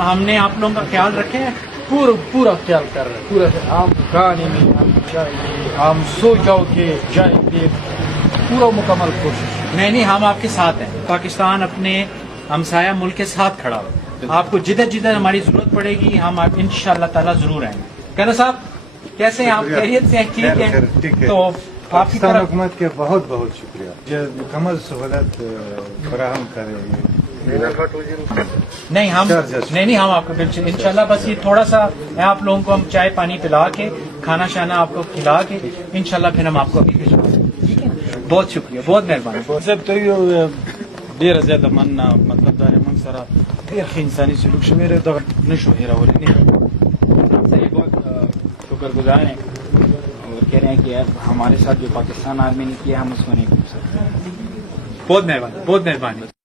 हमने आप लोगों का ख्याल रखे हैं, पूरा ख्याल कर रहे हैं, पूरा हम खाने में, हम चाय में, हम सो जाओ के जाएंगे, पूरा मुकम्मल कोशिश। नहीं, हम आपके साथ हैं। पाकिस्तान अपने हमसाया मुल्क के साथ खड़ा हो। आपको जिधर जिधर हमारी जरूरत पड़ेगी हम आप इंशाअल्लाह ताला जरूर आएंगे। कहना साहब कैसे हैं आप? खैरियत से हैं? ठीक है। तो आपकी पाकिस्तान तरफ हुकूमत के बहुत बहुत शुक्रिया, जो मुकम्मल सहूलत फराहम करेंगे। नहीं हम आपको बिल्कुल इंशाल्लाह, बस ये थोड़ा सा आप लोगों को हम चाय पानी पिला के, खाना शाना आपको खिला के इंशाल्लाह फिर हम आपको अभी भिजवा देंगे। ठीक है, बहुत शुक्रिया, बहुत मेहरबानी। زه ته یو ډیره زیاته مننه، مطلب دا موږ سره ډیر ښه انساني سلوک شوی دی، دغه نشو هېرولی نه. آپ سے یہ بہت شکر گزار ہیں اور کہہ رہے ہیں کہ ہمارے ساتھ جو پاکستان آرمی نے کیا ہم اس کو نہیں بھول سکتے. بہت مہربانی، بہت مہربانی.